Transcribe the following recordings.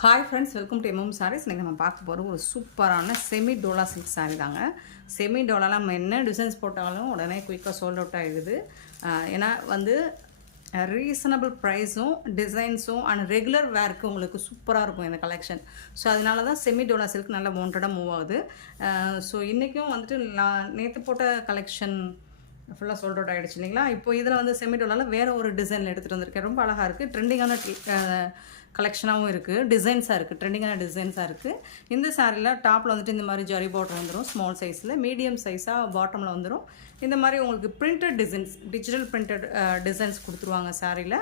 Hi friends, welcome to MM sarees. இன்றைக்கி நம்ம பார்க்க போகிற ஒரு சூப்பரான செமி டோலா சில்க் சாரீ தாங்க. செமி டோலாவில் நம்ம என்ன டிசைன்ஸ் போட்டாலும் உடனே குயிக்காக சோல்ட் அவுட் ஆகிடுது. ஏன்னா ரீசனபிள் ப்ரைஸும் டிசைன்ஸும் அண்ட் ரெகுலர் வேர்க்கு உங்களுக்கு சூப்பராக இருக்கும் இந்த கலெக்ஷன். ஸோ அதனால தான் செமி டோலா சில்க் நல்லா வாண்டடாக மூவ் ஆகுது. ஸோ இன்றைக்கும் வந்துட்டு நான் நேற்று போட்ட கலெக்ஷன் ஃபுல்லாக சோல்ட் அவுட் ஆகிடுச்சு இல்லைங்களா. இப்போ இதில் வந்து செமி டோலாவில் வேறு ஒரு டிசைனில் எடுத்துகிட்டு வந்திருக்கேன். ரொம்ப அழகாக இருக்குது, ட்ரெண்டிங்கான கலெக்ஷனாகவும் இருக்குது, டிசைன்ஸாக இருக்குது, ட்ரெண்டிங்கான டிசைன்ஸாக இருக்குது. இந்த சாரியில் டாப்பில் வந்துட்டு இந்த மாதிரி ஜரி பார்டர் வந்துடும், ஸ்மால் சைஸில். மீடியம் சைஸாக பாட்டமில் வந்துடும். இந்த மாதிரி உங்களுக்கு printed designs, digital printed designs கொடுத்துருவாங்க சாரியில்.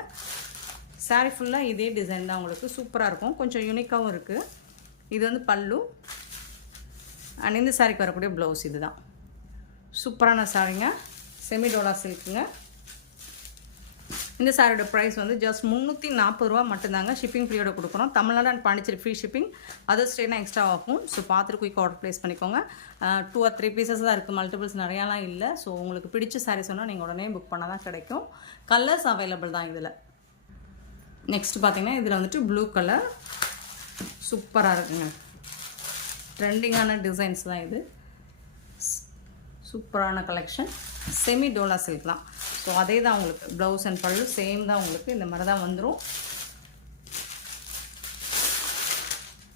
சாரி ஃபுல்லாக இதே டிசைன் தான் உங்களுக்கு சூப்பராக இருக்கும், கொஞ்சம் யூனிக்காகவும் இருக்குது. இது வந்து பல்லு அண்ட் இந்த சாரிக்கு வரக்கூடிய ப்ளவுஸ். இது தான் சூப்பரான சாரிங்க, செமி டோலா சில்க்குங்க. இந்த சாரியோட ப்ரைஸ் வந்து ஜஸ்ட் 340 ரூபா மட்டும்தாங்க. ஷிப்பிங் ஃப்ரீயோட கொடுக்குறோம். Tamil Nadu and Pondicherry free shipping, other ஸ்டேட்னா extra ஆகும். ஸோ பார்த்துட்டு குயிக் ஆர்டர் ப்ளேஸ் பண்ணிக்கோங்க. 2 or 3 பீசஸ் தான் இருக்குது, மல்டிபிள்ஸ் நிறையாலாம் இல்லை. ஸோ உங்களுக்கு பிடிச்ச சாரீ சொன்னால் நீங்கள் உடனே புக் பண்ணால் தான் கிடைக்கும். கலர்ஸ் அவைலபிள் தான் இதில். நெக்ஸ்ட் பார்த்தீங்கன்னா இதில் வந்துட்டு ப்ளூ கலர் சூப்பராக இருக்குங்க. ட்ரெண்டிங்கான டிசைன்ஸ் தான் இது. சூப்பரான கலெக்ஷன், செமி டோலா சில்க் தான். ஸோ அதே தான் உங்களுக்கு ப்ளவுஸ் அண்ட் பல்லு சேம் தான் உங்களுக்கு. இந்த மாதிரி தான் வந்துடும்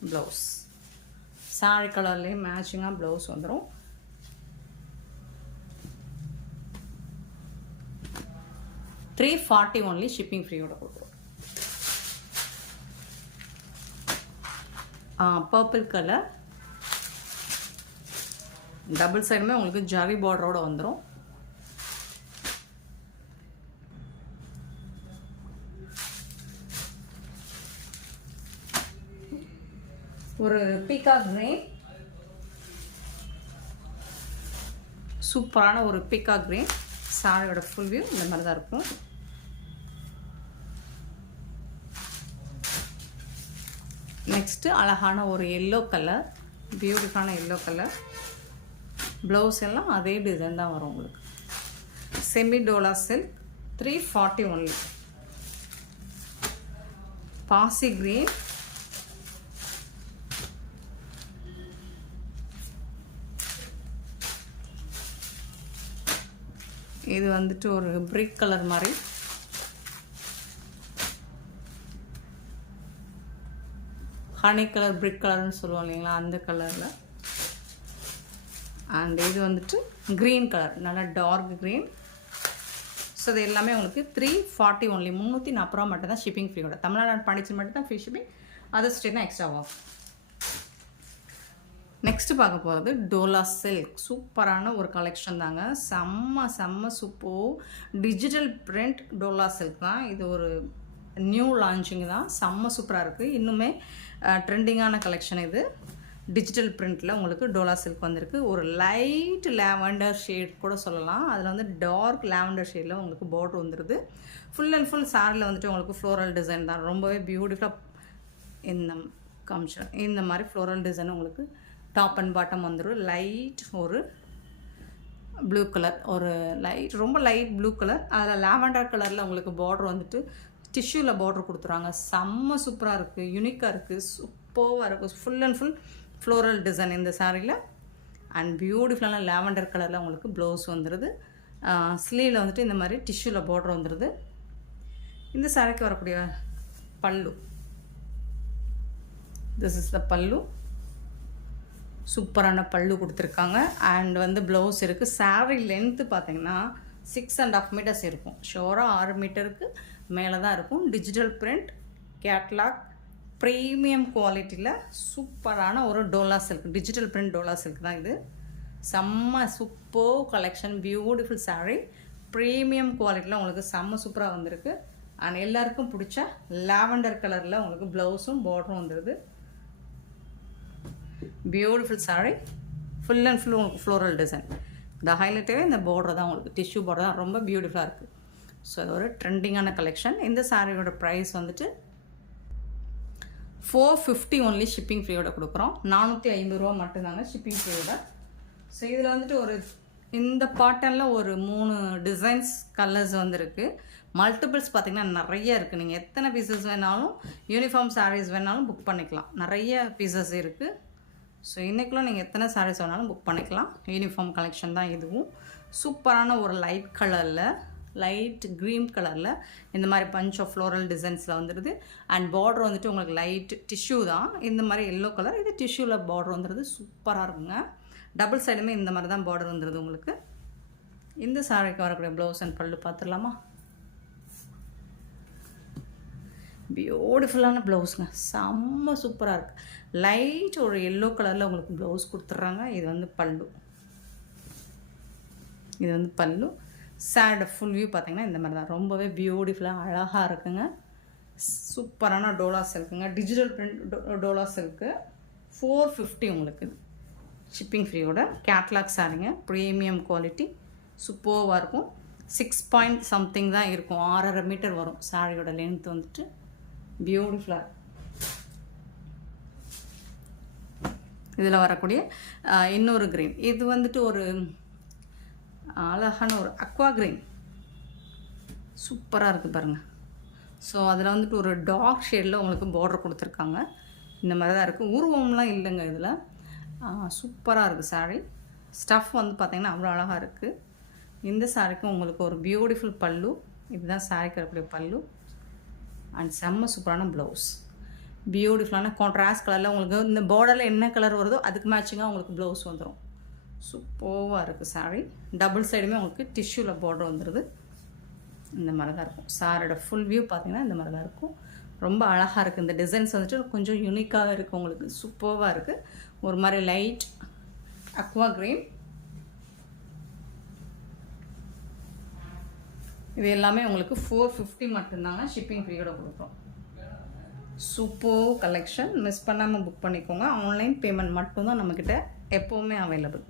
ப்ளவுஸ். சாரி கலர்லேயே மேட்சிங்காக ப்ளவுஸ் வந்துடும். $340 ஒன்லி, ஷிப்பிங் ஃப்ரீயோட கொடுக்குறோம். பர்பிள் கலர் டபுள் சைடுமே உங்களுக்கு ஜரி பார்டரோட வந்துடும். ஒரு பீகாக் கிரீன், சூப்பரான ஒரு பீகாக் கிரீன். சாரியோட ஃபுல் வியூ இந்த மாதிரி தான் இருக்கும். நெக்ஸ்ட்டு அழகான ஒரு எல்லோ கலர், பியூட்டிஃபுல்லான எல்லோ கலர். ப்ளவுஸ் எல்லாம் அதே டிசைன் தான் வரும் உங்களுக்கு. Semi Dola silk, 340 only. பாசி கிரீன், இது வந்துட்டு ஒரு பிரிக் கலர் மாதிரி. ஹனி கலர், பிரிக் கலர்னு சொல்லுவோம் இல்லைங்களா, அந்த கலரில். அண்ட் இது வந்துட்டு க்ரீன் கலர், நல்லா டார்க் க்ரீன். ஸோ இது எல்லாமே உங்களுக்கு 340 ஒன்லி, 340 ரூபா மட்டும் தான் ஷிப்பிங் ஃப்ரீயோட. தமிழ்நாடு பாண்டிச்சேரி மட்டும் தான் ஃப்ரீ ஷிப்பிங், அதர் ஸ்டேட்னா எக்ஸ்ட்ரா ஆகும். நெக்ஸ்ட்டு பார்க்க போகிறது டோலா சில்க். சூப்பரான ஒரு கலெக்ஷன் தாங்க, செம்ம super digital print Dola silk தான். இது ஒரு நியூ லான்ச்சிங் தான், செம்ம சூப்பராக இருக்குது. இன்னுமே ட்ரெண்டிங்கான கலெக்ஷன் இது. டிஜிட்டல் பிரிண்டில் உங்களுக்கு டோலா சில்க் வந்திருக்கு. ஒரு லைட் லாவெண்டர் ஷேட் கூட சொல்லலாம். அதில் வந்து டார்க் லாவெண்டர் ஷேடில் உங்களுக்கு பார்டர் வந்துடுது. ஃபுல் அண்ட் ஃபுல் சாரியில் வந்துட்டு உங்களுக்கு ஃப்ளோரல் டிசைன் தான், ரொம்பவே பியூட்டிஃபுல்லாக. இந்த மாதிரி ஃப்ளோரல் டிசைன் உங்களுக்கு டாப் அண்ட் பாட்டம் வந்துடும். லைட் ஒரு ப்ளூ கலர், ஒரு ரொம்ப லைட் ப்ளூ கலர். அதில் லாவெண்டர் கலரில் உங்களுக்கு பார்டர் வந்துட்டு டிஷ்யூவில் பார்டர் கொடுத்துருவாங்க. செம்ம சூப்பராக இருக்குது, யூனிக்காக இருக்குது, சூப்பராக இருக்குது. Full and full floral design இந்த சாரியில். அண்ட் பியூட்டிஃபுல்லான லாவெண்டர் கலரில் உங்களுக்கு ப்ளவுஸ் வந்துடுது. ஸ்லீவில் வந்துட்டு இந்த மாதிரி டிஷ்யூவில் பார்டர் வந்துடுது. இந்த சாரிக்கு வரக்கூடிய பல்லு, திஸ் இஸ் த பல்லு. சூப்பரான பல்லு கொடுத்துருக்காங்க. அண்ட் வந்து ப்ளவுஸ் இருக்குது. சாரி லென்த்து பார்த்தீங்கன்னா 6.5 மீட்டர்ஸ் இருக்கும். ஷோராக 6 மீட்டருக்கு மேலே தான் இருக்கும். டிஜிட்டல் பிரிண்ட், கேட்லாக், ப்ரீமியம் குவாலிட்டியில் சூப்பரான ஒரு Dola silk, digital print Dola silk தான் இது. செம்ம super collection, beautiful sari, premium குவாலிட்டியில் உங்களுக்கு செம்ம சூப்பராக வந்திருக்கு. அண்ட் எல்லாருக்கும் பிடிச்ச லாவெண்டர் கலரில் உங்களுக்கு ப்ளவுஸும் பார்டரும் வந்துடுது. Beautiful sari, full and full உங்களுக்கு ஃப்ளோரல் டிசைன். இந்த ஹைலைட்டே இந்த பார்டர் தான் உங்களுக்கு, டிஷ்யூ பார்டர் தான், ரொம்ப பியூட்டிஃபுல்லாக இருக்குது. ஸோ அது ஒரு ட்ரெண்டிங்கான கலெக்ஷன். இந்த சாரியோட ப்ரைஸ் வந்துட்டு 450 ஒன்லி, ஷிப்பிங் ஃப்ரீயோட கொடுக்குறோம். 450 ரூபா மட்டும்தாங்க ஷிப்பிங் ஃப்ரீயோட. ஸோ இதில் வந்துட்டு ஒரு இந்த பாட்டனில் ஒரு 3 டிசைன்ஸ் கலர்ஸ் வந்துருக்கு. மல்டிபிள்ஸ் பார்த்திங்கன்னா நிறைய இருக்குது. நீங்கள் எத்தனை பீசஸ் வேணாலும் யூனிஃபார்ம் சாரீஸ் வேணாலும் புக் பண்ணிக்கலாம். நிறைய பீசஸ் இருக்குது. ஸோ இன்றைக்குள்ள நீங்கள் எத்தனை சாரீஸ் வேணாலும் புக் பண்ணிக்கலாம். யூனிஃபார்ம் கலெக்ஷன் தான் இதுவும். சூப்பரான ஒரு லைட் கலரில், லைட் க்ரீன் கலரில் இந்த மாதிரி பஞ்ச் ஆஃப் ஃப்ளோரல் டிசைன்ஸில் வந்துடுது. அண்ட் பார்டர் வந்துட்டு உங்களுக்கு லைட் டிஷ்யூ தான். இந்த மாதிரி எல்லோ கலர், இது டிஷ்யூவில் பார்டர் வந்துடுது. சூப்பராக இருக்குங்க. டபுள் சைடுமே இந்த மாதிரி தான் பார்டர் வந்துடுது உங்களுக்கு. இந்த சாரிக்கு வரக்கூடிய ப்ளவுஸ் அண்ட் பல்லு பார்த்துடலாமா? பியூட்டிஃபுல்லான ப்ளவுஸுங்க, செம்ம சூப்பராக இருக்குது. லைட் ஒரு எல்லோ கலரில் உங்களுக்கு ப்ளவுஸ் கொடுத்துட்றாங்க. இது வந்து பல்லு. இது வந்து பல்லு. சாரியோட ஃபுல் வியூ பார்த்திங்கன்னா இந்த மாதிரி தான். ரொம்பவே பியூட்டிஃபுல்லாக அழகாக இருக்குங்க. சூப்பரான டோலா சில்க்குங்க, டிஜிட்டல் பிரிண்ட் டோலா சில்க்கு. 450 உங்களுக்கு ஷிப்பிங் ஃப்ரீயோட கேட்லாக் சாரிங்க. ப்ரீமியம் குவாலிட்டி, சூப்பராக இருக்கும். 6 பாயிண்ட் சம்திங் தான் இருக்கும். 6.5 மீட்டர் வரும் சாரியோட லென்த் வந்துட்டு. பியூட்டிஃபுல்லாக இதில் வரக்கூடிய இன்னொரு க்ரீன். இது வந்துட்டு ஒரு அழகான ஒரு அக்வா க்ரீன், சூப்பராக இருக்குது பாருங்கள். ஸோ அதில் வந்துட்டு ஒரு டார்க் ஷேடில் உங்களுக்கு பார்டர் கொடுத்துருக்காங்க. இந்த மாதிரி தான் இருக்குது. உருவம்லாம் இல்லைங்க இதில். சூப்பராக இருக்குது சாரீ. ஸ்டஃப் வந்து பார்த்திங்கன்னா அவ்வளோ அழகாக இருக்குது. இந்த சாரிக்கும் உங்களுக்கு ஒரு பியூட்டிஃபுல் பல்லு. இதுதான் சாரிக்கு வரக்கூடிய பல்லு. அண்ட் செம்ம சூப்பரான ப்ளவுஸ். பியூட்டிஃபுல்லான கான்ட்ராஸ்ட் கலரில் உங்களுக்கு இந்த பார்டரில் என்ன கலர் வருதோ அதுக்கு மேட்சிங்காக உங்களுக்கு ப்ளவுஸ் வந்துடும். சூப்பராக இருக்குது சாரீ. டபுள் சைடுமே உங்களுக்கு டிஷ்யூவில் பார்டர் வந்துடுது. இந்த மாதிரி தான் இருக்கும். சாரியோட ஃபுல் வியூ பார்த்திங்கன்னா இந்த மாதிரி தான் இருக்கும். ரொம்ப அழகாக இருக்குது. இந்த டிசைன்ஸ் வந்துட்டு கொஞ்சம் யூனிக்காக இருக்குது உங்களுக்கு. சூப்பராக இருக்குது. ஒரு மாதிரி லைட் அக்வா க்ரீன். இது எல்லாமே உங்களுக்கு 450 மட்டும்தாங்க ஷிப்பிங் ஃப்ரீயோட கொடுக்குறோம். சூப்பர் கலெக்ஷன், மிஸ் பண்ணாமல் புக் பண்ணிக்கோங்க. ஆன்லைன் பேமெண்ட் மட்டும்தான் நம்மக்கிட்ட எப்போவுமே அவைலபிள்.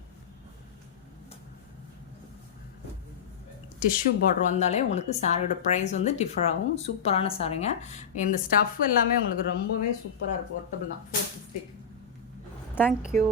டிஷ்யூ பார்டர் வந்தாலே உங்களுக்கு சாரியோட ப்ரைஸ் வந்து டிஃபர் ஆகும். சூப்பரான சாரிங்க. இந்த ஸ்டஃப் எல்லாமே உங்களுக்கு ரொம்பவே சூப்பராக இருக்கும். ஒர்த்தபிள் தான். 450. தேங்க்யூ.